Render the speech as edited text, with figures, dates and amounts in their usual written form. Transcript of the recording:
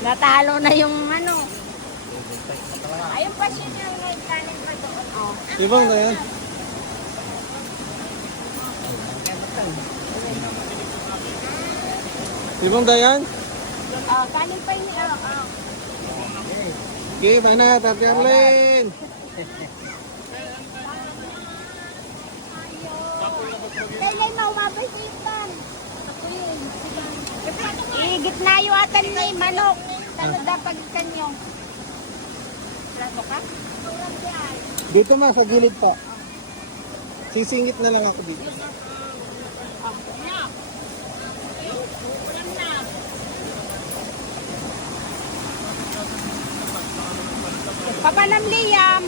Natalo na yung ano. Ayun pa siya yung kanin pa doon. Oh. Ibang na yan. Ibang dayan? Oh, kanin pa yun. Oh. Okay, mana, Tati Arlene. Kailan mo umabay sa ipan? Gitna yung atan ni manok. Ano dapat kanyo? Plato ka? Dito ma, sa gilid pa. Sisingit na lang ako dito. Papa ng Liam.